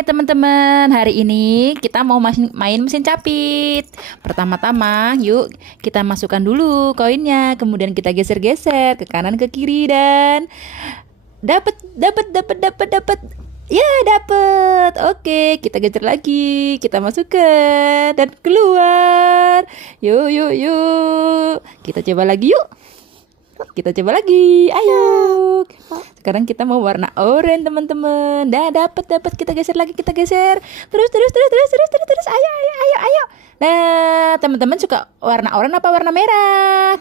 Hai teman-teman, hari ini kita mau main mesin capit. Pertama-tama, yuk kita masukkan dulu koinnya, kemudian kita geser-geser ke kanan ke kiri dan dapat. Ya, dapat. Oke, kita geser lagi, kita masukkan dan keluar. Yuk. Kita coba lagi yuk. Kita coba lagi. Ayo. Sekarang kita mau warna oranye, teman-teman. Dah dapat. Kita geser lagi, kita geser. Terus. Ayo. Nah, teman-teman suka warna oranye apa warna merah?